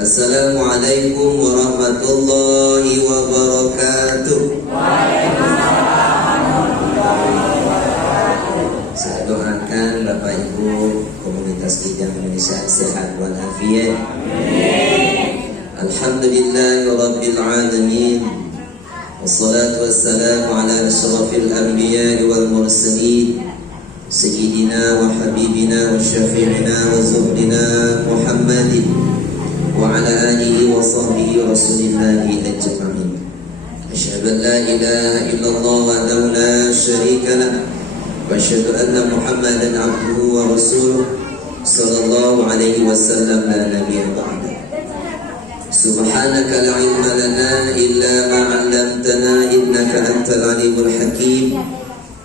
Assalamualaikum warahmatullahi wabarakatuh. Saya doakan Bapak Ibu komunitas Kijang Indonesia sehat walafiat. Alhamdulillahirabbil alamin. Wassalatu wassalamu ala asyrafil anbiya'i wal mursalin sayyidina wa habibina wa syafi'ina wa zuhdina Muhammadin wa ala alihi wa sahbihi rasulillahi ajma'in. Asyhadu an la ilaha illallah wahdahu la syarika lah wa asyhadu anna Muhammadan abduhu wa rasuluh sallallahu alaihi wasallam la nabiyya ba'da. Subhanaka la ilma lana illa ma 'allamtana innaka antal alimul hakim.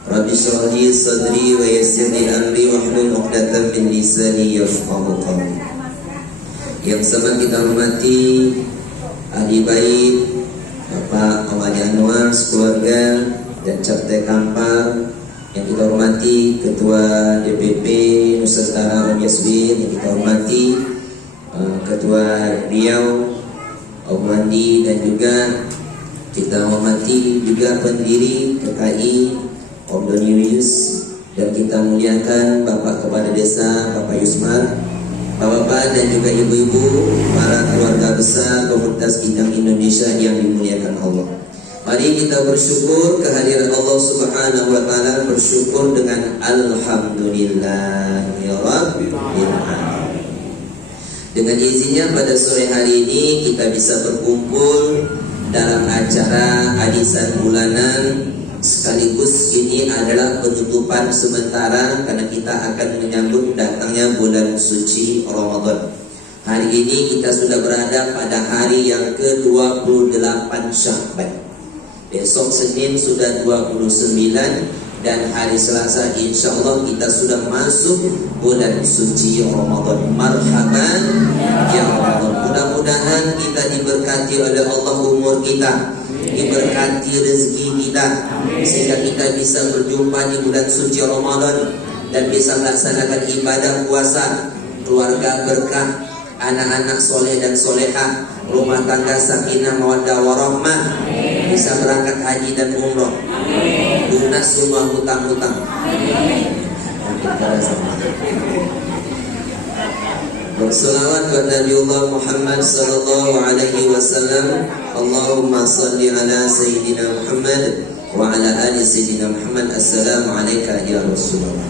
Rabbi shrah li sadri wa yassir li amri wahlul 'uqdatam min lisani yafqahu qawli. Yang sama kita hormati ahli bait Bapak Awali Anwar, keluarga dan Capte Kampar. Yang kita hormati Ketua DPP Nusantara Om Yasmin. Yang kita hormati Ketua Riau Om Wandi, dan juga kita hormati juga pendiri KKI Om Donius, dan kita muliakan Bapak Kepala Desa Bapak Yusmar, Bapak-bapak dan juga ibu-ibu, para keluarga besar komunitas Kijang Indonesia yang dimuliakan Allah. Mari kita bersyukur kehadiran Allah Subhanahu wa taala, bersyukur dengan alhamdulillahirabbil alamin. Dengan izinnya pada sore hari ini kita bisa berkumpul dalam acara arisan bulanan, sekaligus ini adalah penutupan sementara karena kita akan menyambut datangnya bulan suci Ramadan. Hari ini kita sudah berada pada hari yang ke-28 Sya'ban. Besok Senin sudah 29, dan hari Selasa insya Allah kita sudah masuk bulan suci Ramadan. Marhaban ya Ramadan. Mudah-mudahan kita diberkati oleh Allah umur kita, diberkati rezeki kita, sehingga kita bisa berjumpa di bulan suci Ramadan dan bisa melaksanakan ibadah puasa, keluarga berkah, anak-anak soleh dan solehah, rumah tangga sakinah mawaddah warahmah, bisa berangkat haji dan umroh, lunas semua hutang-hutang. Berselawat kepada Nabiullah Muhammad sallallahu alaihi wasallam. Allahumma salli ala Sayyidina Muhammad wa ala ali Sayyidina Muhammad. Assalamualaikum ya Rasulullah.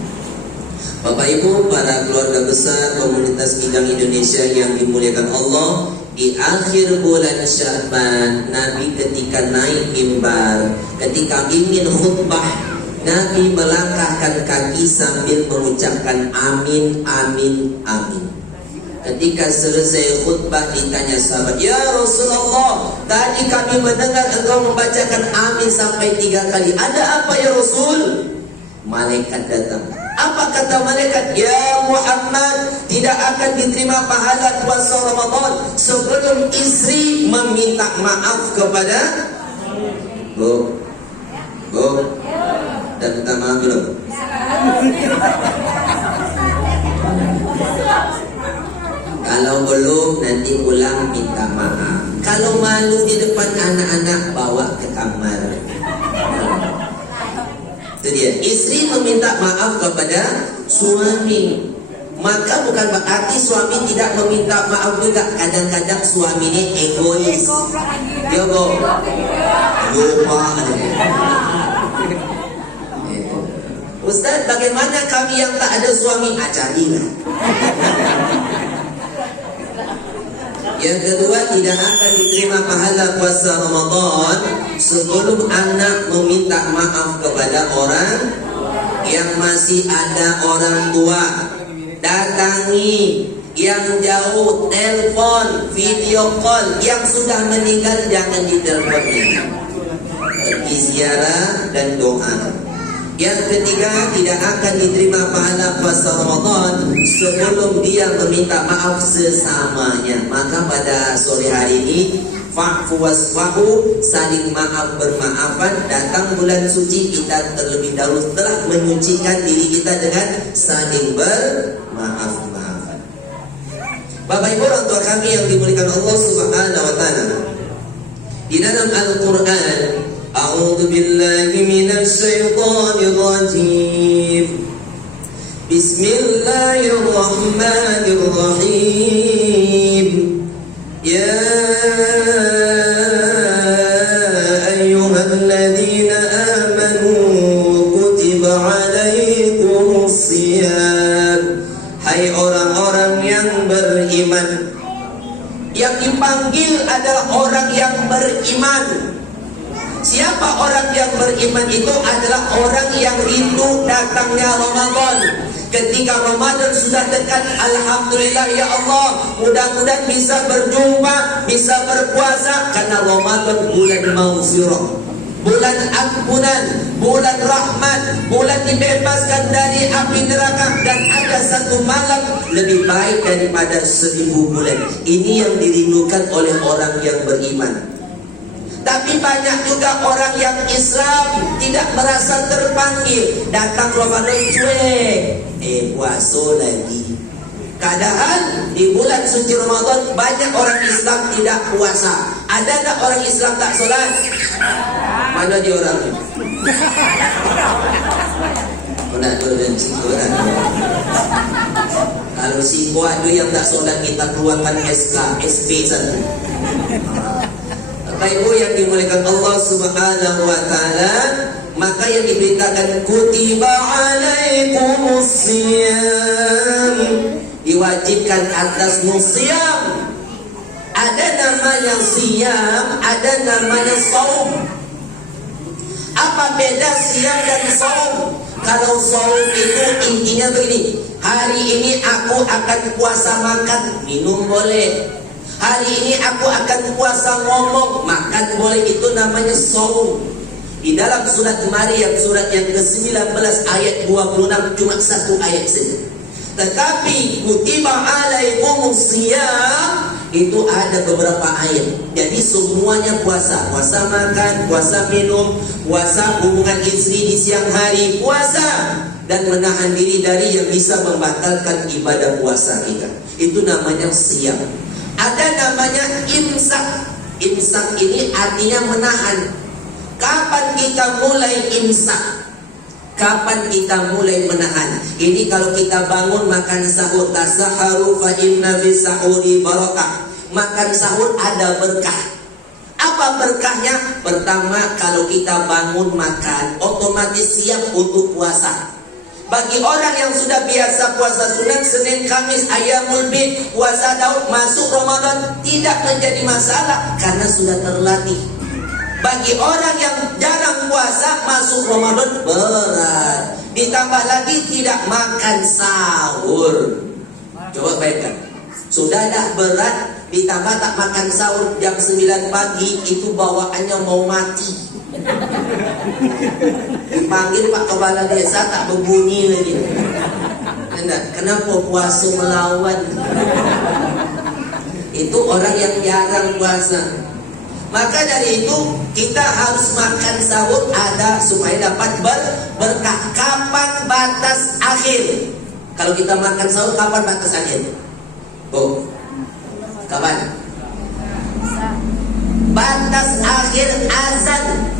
Bapak Ibu, para keluarga besar komunitas Kijang Indonesia yang dimuliakan Allah, di akhir bulan Sya'ban, Nabi ketika naik mimbar, ketika ingin khutbah, Nabi melangkahkan kaki sambil mengucapkan amin, amin, amin. Ketika selesai khutbah ditanya sahabat, "Ya Rasulullah, tadi kami mendengar engkau membacakan amin sampai 3 kali. Ada apa ya Rasul?" Malaikat datang. Apa kata malaikat? "Ya Muhammad, tidak akan diterima pahala puasa Ramadan sebelum istri meminta maaf kepada Bu. Dan minta maaf belum? Kalau belum, nanti pulang minta maaf. Kalau malu di depan anak-anak, bawa ke kamar. Itu dia. Istri meminta maaf kepada suami. Maka bukan berarti suami tidak meminta maaf juga. Kadang-kadang suami ini egois. Dia lupa. Ustaz, bagaimana kami yang tak ada suami? Carilah. Yang kedua, tidak akan diterima pahala puasa Ramadan sebelum anak meminta maaf kepada orang yang masih ada orang tua. Datangi yang jauh, telepon, video call. Yang sudah meninggal jangan diteleponnya. Pergi ziarah dan doa. Yang ketiga, tidak akan diterima pahala puasa Ramadan sebelum dia meminta maaf sesamanya. Maka pada sore hari ini, fa'fu wasfahu, saling maaf bermaafan. Datang bulan suci, kita terlebih dahulu telah menyucikan diri kita dengan saling bermaaf-maafan. Bapak Ibu orang tua kami yang dimuliakan Allah Subhanahu wa taala, di dalam Al-Qur'an, A'udzu billahi minasy syaithanir rajim. Bismillahirrahmanirrahim. Ya ayyuhalladzina amanu kutiba 'alaikumus shiyam. Hai orang-orang yang beriman. Yang dipanggil adalah orang yang beriman. Siapa orang yang beriman itu? Adalah orang yang rindu datangnya Ramadan. Ketika Ramadan sudah dekat, alhamdulillah ya Allah, mudah-mudahan bisa berjumpa, bisa berpuasa, karena Ramadan bulan maghfirah, bulan ampunan, bulan rahmat, bulan dibebaskan dari api neraka, dan ada satu malam lebih baik daripada 1000 bulan. Ini yang dirindukan oleh orang yang beriman. Tapi banyak juga orang yang Islam tidak merasa terpanggil. Datang Ramadan cuek, puasa lagi. Padahal di bulan suci Ramadan banyak orang Islam tidak puasa. Ada tak orang Islam tak sholat? Mana dia orangnya? Mana berbenci orang? Kalau si kuat tu yang tak sholat, kita keluarkan SK, SP satu. Bapak Ibu yang dimuliakan Allah Subhanahu wa taala, maka yang diberitakan kutiba 'alaikumus shiyam, diwajibkan atas musyam. Ada namanya siyam, ada namanya saum. Apa beda siyam dan saum? Kalau saum itu intinya begini, hari ini aku akan puasa makan, minum boleh. Hari ini aku akan puasa ngomong, makan boleh, itu namanya saum. Di dalam surat Maryam surat yang ke-19 ayat 26, cuma satu ayat saja. Tetapi kutiba 'alaikumus shiyam itu ada beberapa ayat. Jadi semuanya puasa, puasa makan, puasa minum, puasa hubungan istri di siang hari, puasa, dan menahan diri dari yang bisa membatalkan ibadah puasa kita. Itu namanya siyam. Ada namanya imsak. Imsak ini artinya menahan. Kapan kita mulai imsak? Kapan kita mulai menahan? Ini kalau kita bangun makan sahur, tasaharu fa inna fi sahuri barakah. Makan sahur ada berkah. Apa berkahnya? Pertama, kalau kita bangun makan, otomatis siap untuk puasa. Bagi orang yang sudah biasa puasa sunat Senin, Kamis, Ayyamul Bid, puasa Daud, masuk Ramadan tidak menjadi masalah karena sudah terlatih. Bagi orang yang jarang puasa, masuk Ramadan berat. Ditambah lagi tidak makan sahur. Coba bayangkan, sudah dah berat, ditambah tak makan sahur jam 9 pagi, itu bawaannya mau mati. Dipanggil Pak Kepala Desa tak berbunyi lagi. Kenapa puasa melawan? Itu orang yang jarang puasa. Maka dari itu kita harus makan sahur ada supaya dapat berkah. Kapan batas akhir? Kalau kita makan sahur kapan batas akhir? Oh, kapan? Batas akhir azan.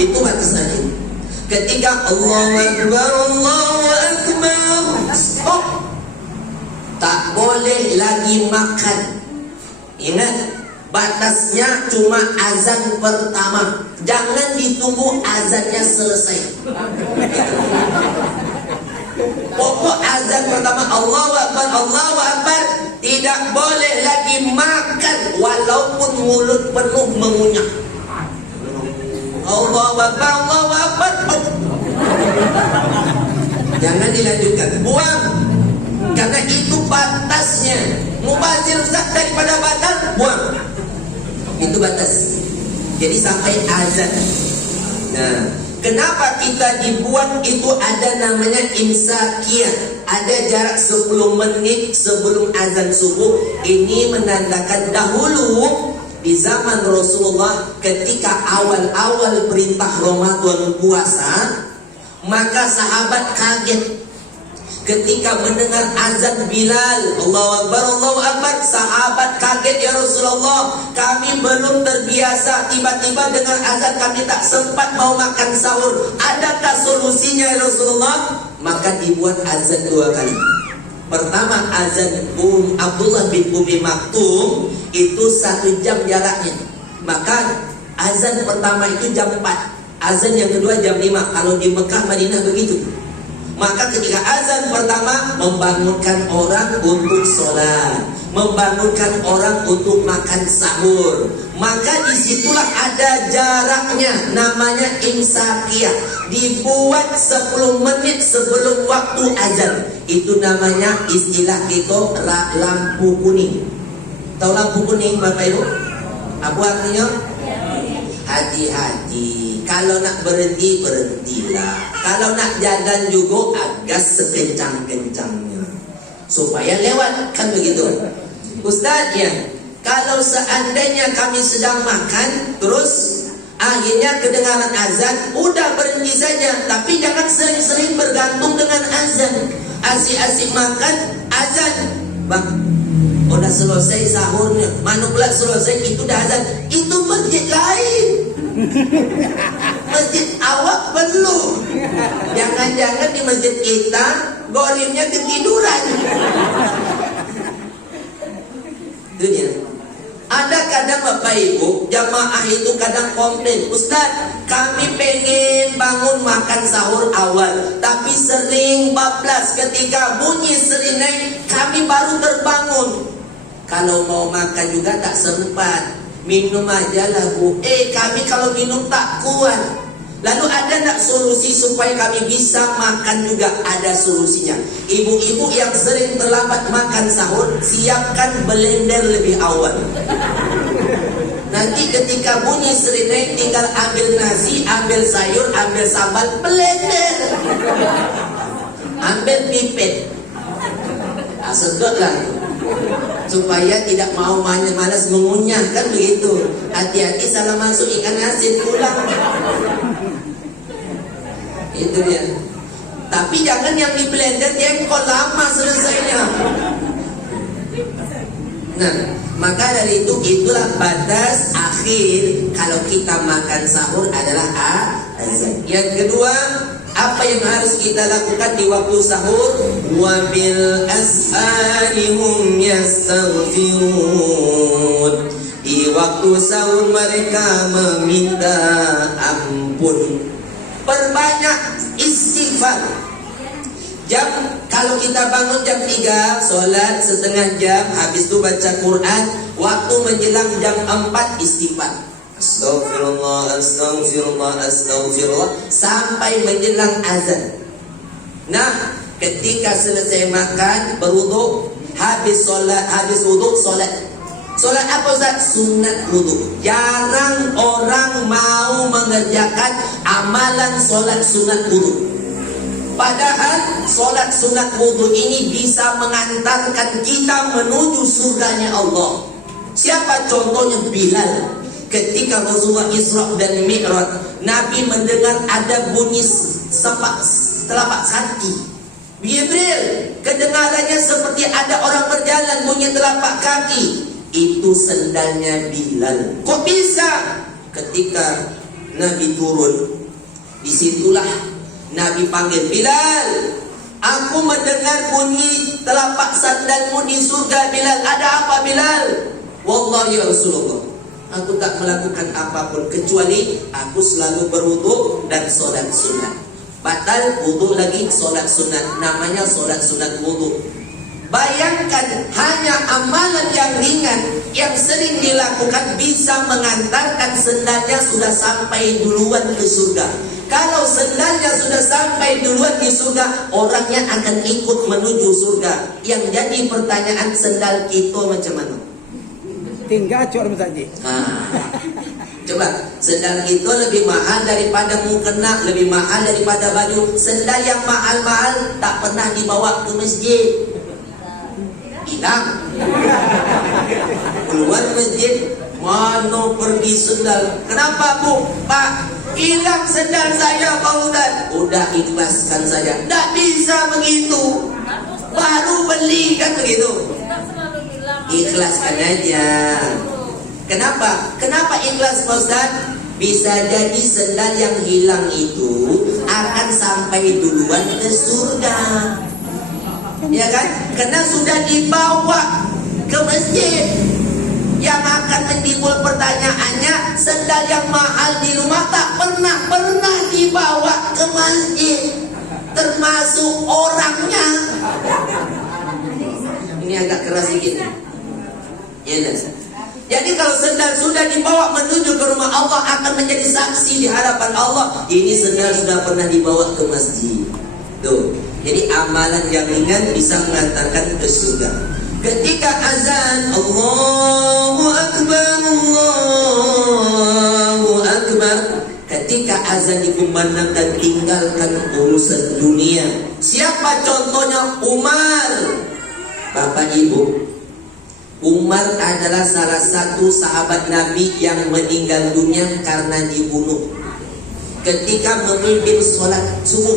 Itu batas akhir. Ketika Allahu Akbar, Allahu Akbar, stop. Tak boleh lagi makan. Ingat, batasnya cuma azan pertama. Jangan ditunggu azannya selesai. Pokok azan pertama Allahu Akbar, Allahu Akbar, tidak boleh lagi makan walaupun mulut penuh mengunyah. Allahu Akbar, Allahu Akbar. Jangan dilanjutkan, buang. Karena itu batasnya. Mubazir zat daripada batas, buang. Itu batas. Jadi sampai azan. Nah, kenapa kita dibuat itu ada namanya imsakiyah. Ada jarak 10 menit sebelum azan subuh. Ini menandakan dahulu di zaman Rasulullah ketika awal-awal perintah Ramadan puasa, maka sahabat kaget. Ketika mendengar azan Bilal, Allahu Akbar, Allahu Akbar, sahabat kaget, ya Rasulullah, kami belum terbiasa, tiba-tiba dengan azan kami tak sempat mau makan sahur. Adakah solusinya, ya Rasulullah? Maka dibuat azan 2 kali. Pertama, azan Abdullah bin Umi Maktum itu 1 jam jaraknya. Maka azan pertama itu jam 4, azan yang kedua jam 5. Kalau di Mekah, Madinah begitu. Maka ketika azan pertama membangunkan orang untuk sholat, membangunkan orang untuk makan sahur, maka disitulah ada jaraknya, namanya imsakiyah. Dibuat 10 menit sebelum waktu azan. Itu namanya istilah kita lampu kuning. Tahu lampu kuning Bapak Ibu? Apa artinya? Hati-hati. Kalau nak berhenti, berhentilah. Kalau nak jalan juga agak sekencang-kencangnya supaya lewat, kan begitu. Ustaz ya, kalau seandainya kami sedang makan, terus akhirnya kedengaran azan, udah berhenti saja. Tapi jangan sering-sering bergantung dengan azan. Asik-asik makan, azan, bang, udah selesai sahurnya, mana pula selesai, itu dah azan. Itu masjid lain. Masjid awak belum. Jangan-jangan di masjid kita gorimnya ketiduran. Itu dia. Ada kadang Bapak Ibu jamaah itu kadang komplain, Ustaz, kami pengen bangun makan sahur awal, tapi sering bablas, ketika bunyi serinai kami baru terbangun. Kalau mau makan juga tak sempat. Minum aja lah Bu. Kami kalau minum tak kuat. Lalu ada nak solusi supaya kami bisa makan juga? Ada solusinya. Ibu-ibu yang sering terlambat makan sahur, siapkan blender lebih awal. Nanti ketika bunyi serinai tinggal ambil nasi, ambil sayur, ambil sambal, blender. Ambil pipet. Sedotlah supaya tidak mau malas mengunyah, kan begitu. Hati-hati salah masuk ikan asin pulang. Itu dia. Tapi jangan yang di blender jengkol, lama selesainya. Nah, maka dari itu itulah batas akhir kalau kita makan sahur adalah azan. Yang kedua, apa yang harus kita lakukan di waktu sahur? Wa bil ashari hum yastaghfirun. Di waktu sahur mereka meminta ampun. Perbanyak istighfar. Kalau kita bangun jam 3, sholat setengah jam, habis itu baca Quran, waktu menjelang jam 4 istighfar. Astaghfirullah, astaghfirullah, astaghfirullah, sampai menjelang azan. Nah, ketika selesai makan, berwudu, habis sholat, habis wudu, sholat. Sholat apa Ustaz? Sunat wudu. Jarang orang mau mengerjakan amalan sholat sunat wudu. Padahal sholat sunat wudu ini bisa mengantarkan kita menuju surganya Allah. Siapa contohnya? Bilal. Ketika Rasulullah Isra dan Mi'raj, Nabi mendengar ada bunyi telapak kaki. Jibril, kedengarannya seperti ada orang berjalan, bunyi telapak kaki. Itu sendalnya Bilal. Kok bisa? Ketika Nabi turun, disitulah Nabi panggil, Bilal, aku mendengar bunyi telapak sandalmu di surga. Bilal, ada apa Bilal? Wallahi ya Rasulullah, aku tak melakukan apapun kecuali aku selalu berwudu dan sholat sunat. Batal wudu lagi sholat sunat, namanya sholat sunat wudu. Bayangkan, hanya amalan yang ringan yang sering dilakukan bisa mengantarkan sendalnya sudah sampai duluan ke surga. Kalau sendalnya sudah sampai duluan di surga, orangnya akan ikut menuju surga. Yang jadi pertanyaan, sendal kita macam mana? Tinggal cor saja. Coba, sendal kita lebih mahal daripada mukena, lebih mahal daripada baju. Sendal yang mahal-mahal tak pernah dibawa ke masjid, hilang. Keluar masjid, mana pergi sendal? Kenapa Bu? Pak, hilang sendal saya Pak Ustaz. Udah ikhlaskan saja. Tak bisa begitu. baru beli, kan begitu. Ikhlaskan aja. Kenapa? Kenapa ikhlas Pak Ustaz? Bisa jadi sendal yang hilang itu akan sampai duluan ke surga, ya kan? Karena sudah dibawa ke masjid. Yang akan menimbul pertanyaannya, sendal yang mahal di rumah tak pernah dibawa ke masjid, termasuk orangnya. Ini agak keras sedikit. Ya, jadi kalau sendal sudah dibawa menuju ke rumah Allah, akan menjadi saksi di hadapan Allah. Ini sendal sudah pernah dibawa ke masjid. Tuh. Jadi amalan yang ringan bisa mengantarkan ke surga. Ketika azan, Allahu Akbar, Allahu Akbar. Ketika azan dikumandangkan, tinggalkan urusan dunia. Siapa contohnya? Umar. Bapak Ibu, Umar adalah salah satu sahabat Nabi yang meninggal dunia karena dibunuh ketika memimpin sholat subuh.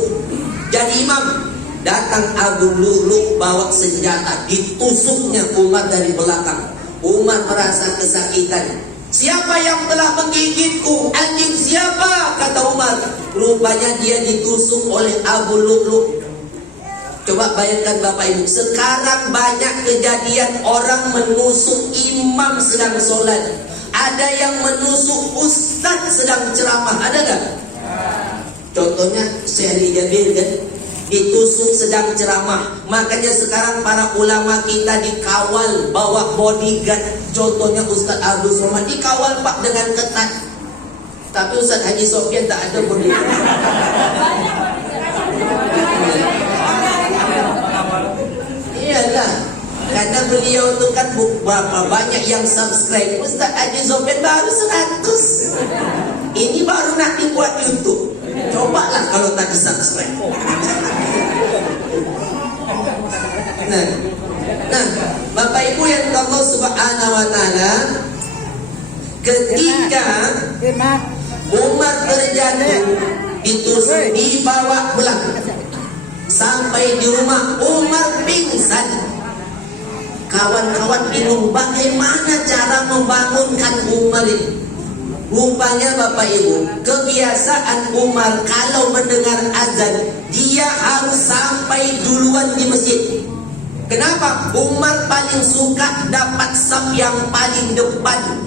Jadi imam, datang Abu Lu'lu' bawa senjata, ditusuknya Umar dari belakang. Umar merasa kesakitan. Siapa yang telah menggigitku? Anjing siapa? Kata Umar. Rupanya dia ditusuk oleh Abu Lu'lu'. Coba bayangkan Bapak Ibu, sekarang banyak kejadian orang menusuk imam sedang sholat. Ada yang menusuk ustadz sedang ceramah, ada gak? Contohnya Syekh Jabir kan, ditusuk sedang ceramah. Makanya sekarang para ulama kita dikawal, bawa bodyguard. Contohnya Ustadz Abdul Somad dikawal Pak dengan ketat. Tapi Ustadz Haji Sofyan tak ada bodyguard. Iyalah, karena beliau itu kan berapa banyak yang subscribe. Ustadz Haji Sofyan baru 100. Ini baru nak dibuat YouTube. Cobalah kalau tak di-subscribe. Nah, Bapak Ibu yang Allah Subhanahu wa taala, ketika Umar terjatuh, ditusuk, dibawa pulang. Sampai di rumah Umar pingsan. Kawan-kawan bingung bagaimana cara membangunkan Umar ini. Rupanya Bapak Ibu, kebiasaan Umar kalau mendengar azan, dia harus sampai duluan di masjid. Kenapa? Umar paling suka dapat saf yang paling depan.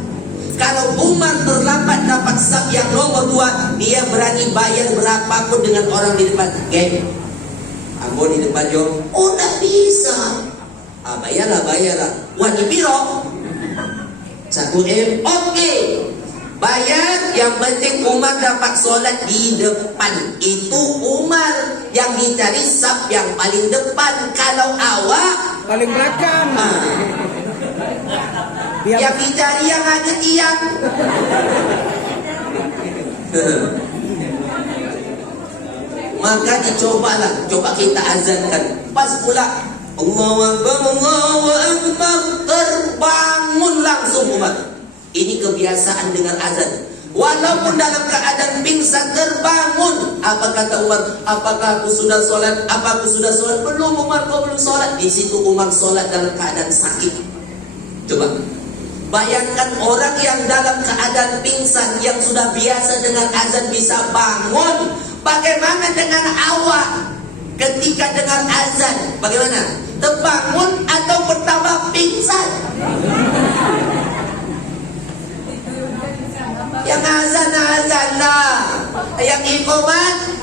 Kalau Umar terlambat dapat saf yang nomor 2, dia berani bayar berapapun dengan orang di depan. Geng, ambo di depan jom. Oh, tak bisa. Bayarlah. Wani biro 1M. Oke. Bayar, yang penting Umar dapat sholat di depan. Itu Umar yang dicari saf yang paling depan. Kalau awak paling belakang. Yang dicari yang ada tiang. Maka coba kita azankan. Pas pula Allahu Akbar, Allahu Akbar, terbangun langsung Umar. Ini kebiasaan dengan azan. Walaupun dalam keadaan pingsan, terbangun. Apa kata Umar? Apakah aku sudah sholat? Apa aku sudah sholat? Belum Umar, kau belum sholat. Di situ Umar sholat dalam keadaan sakit. Coba bayangkan orang yang dalam keadaan pingsan, yang sudah biasa dengan azan bisa bangun. Bagaimana dengan awak ketika dengar azan? Bagaimana? Terbangun atau bertambah pingsan? Yang azan lah, yang iqamat,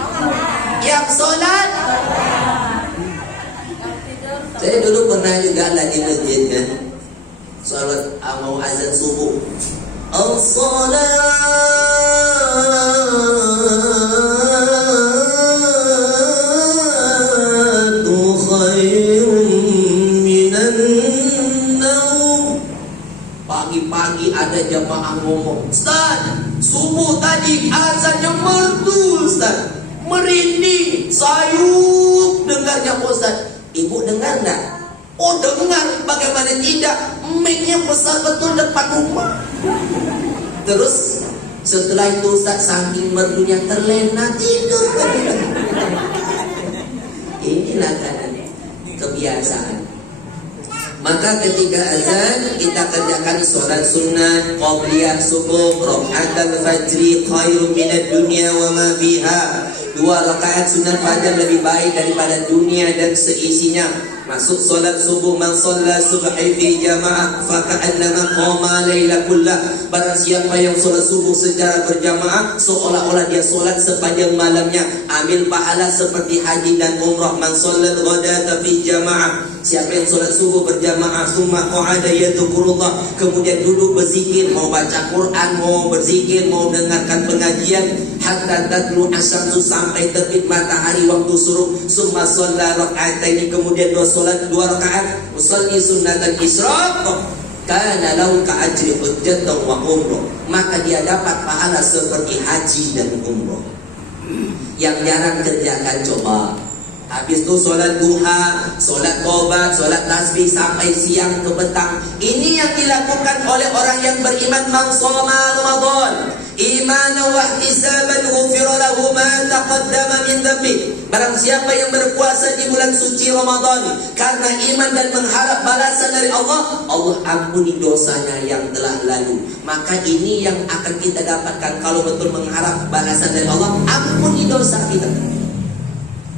yang sholat. Saya dulu pernah juga lah di masjid kan, sholat mau azan subuh. As-salatu khairun minan naum. Pagi-pagi ada jamaah ngomong, Ustaz, subuh tadi azannya merdu Ustaz, merinding, sayup dengarnya Ustaz. Ibu dengar enggak? Oh dengar, bagaimana tidak? Mic-nya besar betul depan rumah. Terus setelah itu Ustaz saking merdunya terlena tidur. Inilah keadaan. kebiasaan. Maka ketika azan kita kerjakan sholat sunat, qabliyah subuh, rakaatul fajri khairun minad dunya wa ma fiha. 2 rakaat sunat fajar lebih baik daripada dunia dan seisinya. Masuk sholat subuh, man shalla subhi fi jamaah faka'annama qama laila kullah. Barang siapa yang sholat subuh secara berjamaah, seolah-olah dia sholat sepanjang malamnya. Ambil pahala seperti haji dan umrah. Man shalla ghadata fi jamaah. Siapa yang sholat subuh berjamaah, summa qa'ada yadhkurullah, kemudian duduk berzikir, mau baca Quran, mau berzikir, mau dengarkan pengajian, hatta tatlu asyamsu, sampai terbit matahari waktu suruh. Summa shalla raka'ataini, kemudian sholat 2 rakaat, usolli sunnatal isyraq, kana lahu ka'ajri hujjatan wa umrah, maka dia dapat pahala seperti haji dan umrah. Yang jarang kerjakan coba. Habis itu sholat duha, sholat tobat, sholat tasbih sampai siang ke petang. Ini yang dilakukan oleh orang yang beriman. Man shoma Ramadan imanan wa ihtisaban ghufira lahu ma taqaddama min dhanbi. Barang siapa yang berpuasa di bulan suci Ramadan karena iman dan mengharap balasan dari Allah, Allah ampuni dosanya yang telah lalu. Maka ini yang akan kita dapatkan kalau betul mengharap balasan dari Allah, ampuni dosa kita.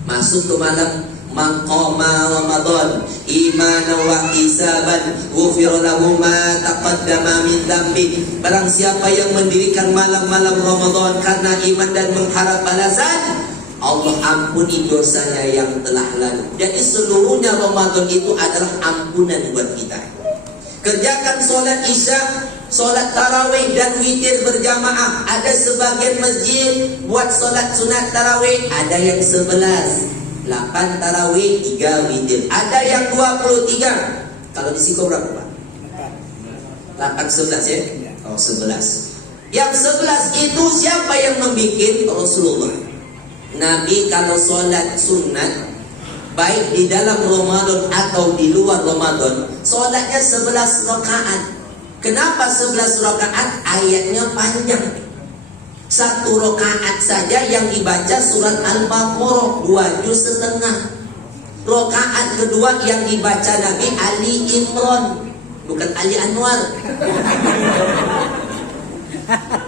Masuk ke malam, man qama Ramadan imanan wa ihtisaban ghufira lahu ma taqaddama min dhanbi. Barang siapa yang mendirikan malam-malam Ramadan karena iman dan mengharap balasan, Allah ampuni dosanya yang telah lalu. Jadi seluruhnya Ramadan itu adalah ampunan buat kita. Kerjakan sholat isya, sholat tarawih dan witir berjamaah. Ada sebagian masjid buat sholat sunat tarawih, ada yang 11, 8 tarawih, 3 witir. Ada yang 23. Kalau di Siko berapa Pak? 8, 11 ya? Oh 11. Yang 11 itu siapa yang membikin? Rasulullah. Nabi kalau sholat sunat, baik di dalam Ramadan atau di luar Ramadan, sholatnya 11 rakaat. Kenapa 11 rakaat? Ayatnya panjang. 1 rakaat saja yang dibaca surat Al-Baqarah 2 juz setengah. Rakaat kedua yang dibaca Nabi Ali Imran, bukan Ali Anwar.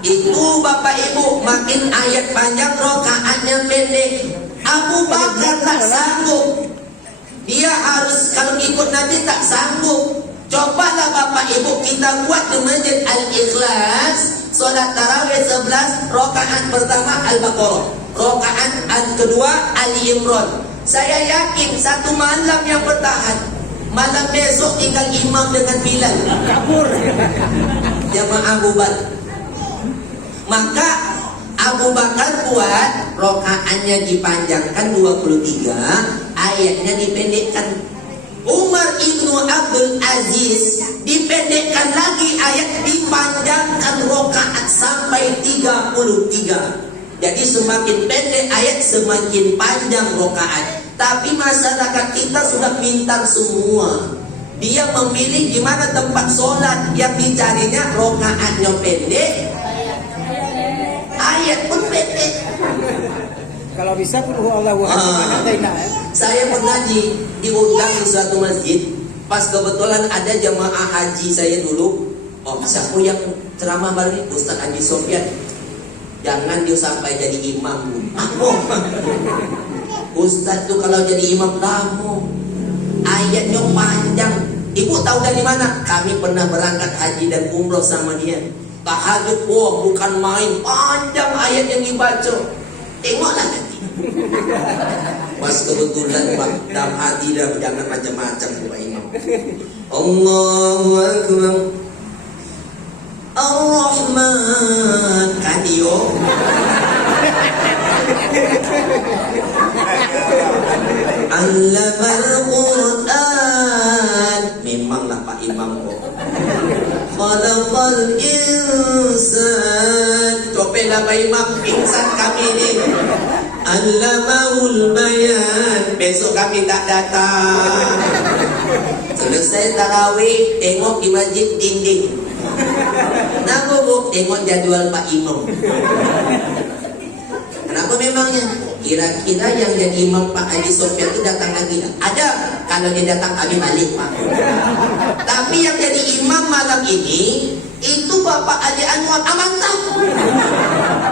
Itu Bapak Ibu, makin ayat panjang rakaatnya pendek. Abu Bakar tak sanggup. Dia harus kalau ikut Nabi tak sanggup. Cobalah Bapak Ibu kita buat di Masjid Al-Ikhlas, sholat tarawih 11, rakaat pertama Al-Baqarah, rakaat kedua Ali Imran. Saya yakin 1 malam yang bertahan, malam besok tinggal imam dengan Bilal kabur jamaah bubar. Maka Abu Bakar buat rakaatnya dipanjangkan 23, ayatnya dipendekkan. Umar ibnu Abdul Aziz dipendekkan lagi ayat, dipanjangkan rakaat sampai 33. Jadi semakin pendek ayat semakin panjang rakaat. Tapi masyarakat kita sudah pintar semua. Dia memilih di mana tempat sholat, yang dicarinya rakaatnya pendek, ayat pun pendek. Kalau bisa pun Allahu Akbar. Saya pernah diundang di suatu masjid. Pas kebetulan ada jamaah haji saya dulu. Oh, siapa yang ceramah baru ini? Ustaz Haji Sofyan. Jangan dia sampai jadi imam. Ustaz tuh kalau jadi imam kamu, ayatnya panjang. Ibu tahu dari mana? Kami pernah berangkat haji dan umroh sama dia. Tahajud, bukan main, panjang ayat yang dibaca. Tengoklah nanti. Pas kebetulan Pak, dalam hati dah jangan macam-macam Pak Imam. Allahu Akbar. Ar-Rahman kadio. Allamal Quran. Memanglah Pak Imam kok. Khalaqal insan. Cobalah Pak Imam, pingsan kami ini. Allamahul bayan. Besok kami tak datang. Selesai tarawih, tengok di masjid dinding. Kenapa Bu? Tengok jadwal Pak Imam. Kenapa memangnya? Kira-kira yang jadi imam Pak Haji Sofyan itu datang lagi tak? Ada, kalau dia datang Abi Malik Pak. Tapi yang jadi imam malam ini itu Bapak Haji Anwar Amanah.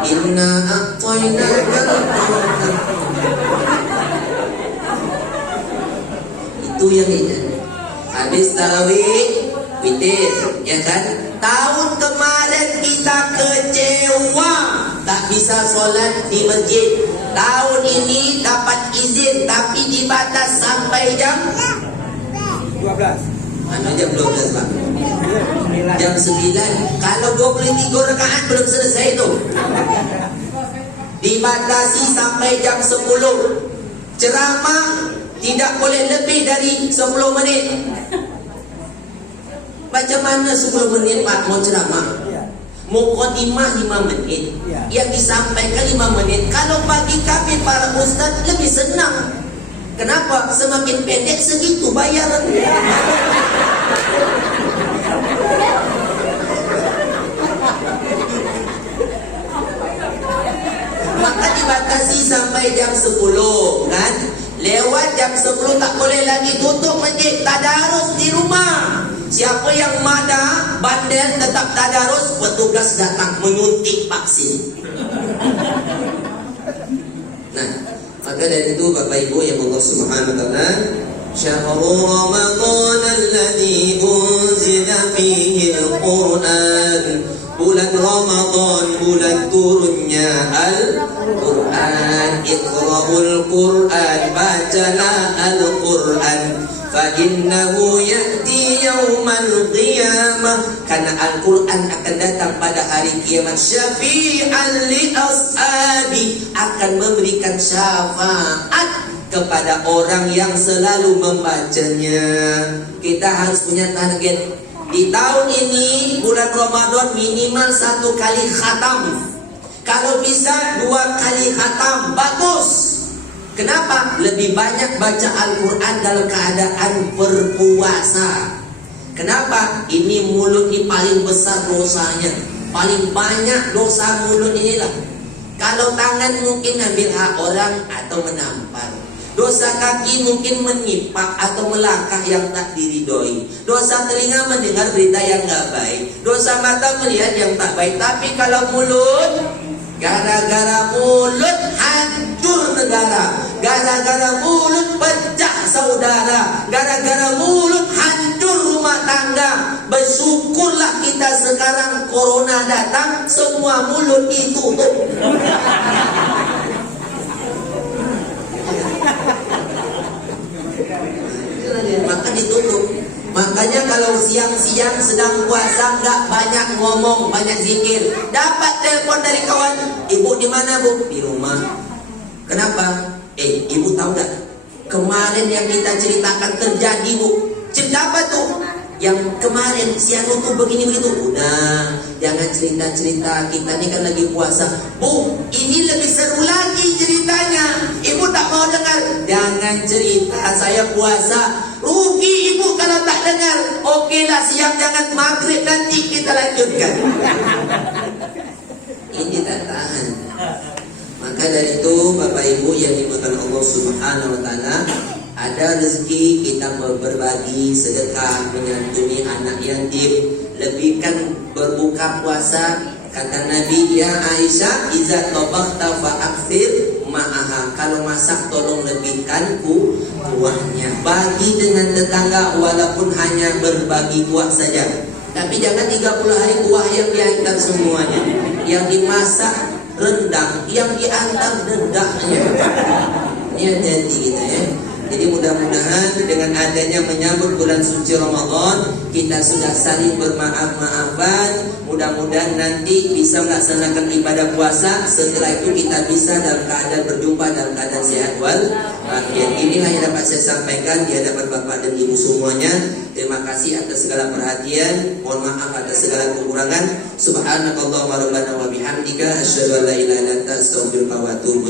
Inna a'toina kal-kautsar. Itu yang ini. Habis tarawih, witir, ya kan? Tahun kemarin kita kecewa, tak bisa sholat di masjid. Tahun ini dapat izin, tapi dibatas sampai jam 12. mana jam 12 Pak? Jam 9. Kalau 23 rakaat belum selesai itu. Dibatasi sampai jam 10. Ceramah tidak boleh lebih dari 10 menit. Macam mana 10 menit Pak mau ceramah? Muqaddimah 5 menit, yang disampaikan 5 menit. Kalau bagi kami para ustaz lebih senang. Kenapa? Semakin pendek segitu bayaran. Maka dibatasi sampai jam 10 kan? Lewat jam 10 tak boleh lagi tutup masjid. Tadarus di rumah. Siapa yang mada bandel tetap tadarus, petugas datang menyuntik vaksin. Nah, maka dari itu Bapak Ibu yang Allah Subhanahu wa taala, Syahrul Ramadan alladzi unzila fihi al-Qur'an. Bulan Ramadan, bulan turunnya Al-Quran. Iqra'ul Quran, bacalah Al-Quran. Fa'innahu ya'ti yawmal qiyamah, karena Al-Quran akan datang pada hari kiamat. Syafi'an li ashabi, akan memberikan syafaat kepada orang yang selalu membacanya. Kita harus punya target. Di tahun ini bulan Ramadan minimal 1 kali khatam. Kalau bisa 2 kali khatam, bagus. Kenapa? Lebih banyak baca Al-Quran dalam keadaan berpuasa. Kenapa? Ini mulut ini paling besar dosanya. Paling banyak dosa mulut inilah. Kalau tangan mungkin ambil hak orang atau menampar. Dosa kaki mungkin menyipak atau melangkah yang tak diridhoi. Dosa telinga mendengar berita yang tak baik. Dosa mata melihat yang tak baik. Tapi kalau mulut, gara-gara mulut hancur negara. Gara-gara mulut pecah saudara. Gara-gara mulut hancur rumah tangga. Bersyukurlah kita sekarang corona datang, semua mulut ditutup. Maka ditutup. Makanya kalau siang-siang sedang puasa nggak banyak ngomong, banyak zikir. Dapat telepon dari kawan, ibu di mana bu? Di rumah. Kenapa? Ibu tahu tak? Kemarin yang kita ceritakan terjadi bu. Cerita apa tuh? Yang kemarin siang itu begini begitu. Udah, jangan cerita-cerita, kita ini kan lagi puasa. Bu, ini lebih seru lagi ceritanya. Ibu tak mau dengar. Jangan cerita, saya puasa. Rugi ibu kalau tak dengar. Oke lah, siang jangan, maghrib nanti kita lanjutkan. Ini tak tahan. Maka dari itu Bapak Ibu yang dimakan Allah Subhanahu wa taala, ada rezeki kita berbagi sedekah, menyantuni anak yatim, lebihkan berbuka puasa. Kata Nabi, ya Aisyah, iza tabakhta fa'akthir ma'aha. Kalau masak tolong lebihkan kuahnya. Bagi dengan tetangga walaupun hanya berbagi kuah saja. Tapi jangan 30 hari kuah yang diantar semuanya. Yang dimasak rendang, yang diantar dendahnya. Ini hati-hati kita ya. Jadi mudah-mudahan dengan adanya menyambut bulan suci Ramadan, kita sudah saling bermaaf-maafan. Mudah-mudahan nanti bisa melaksanakan ibadah puasa. Setelah itu kita bisa dalam keadaan berjumpa dalam keadaan sehat walafiat. Inilah yang dapat saya sampaikan di hadapan Bapak dan Ibu semuanya. Terima kasih atas segala perhatian. Mohon maaf atas segala kekurangan. Subhanakallahumma rabbana wa bihamdika asyhadu an la ilaha illa anta astaghfiruka wa atubu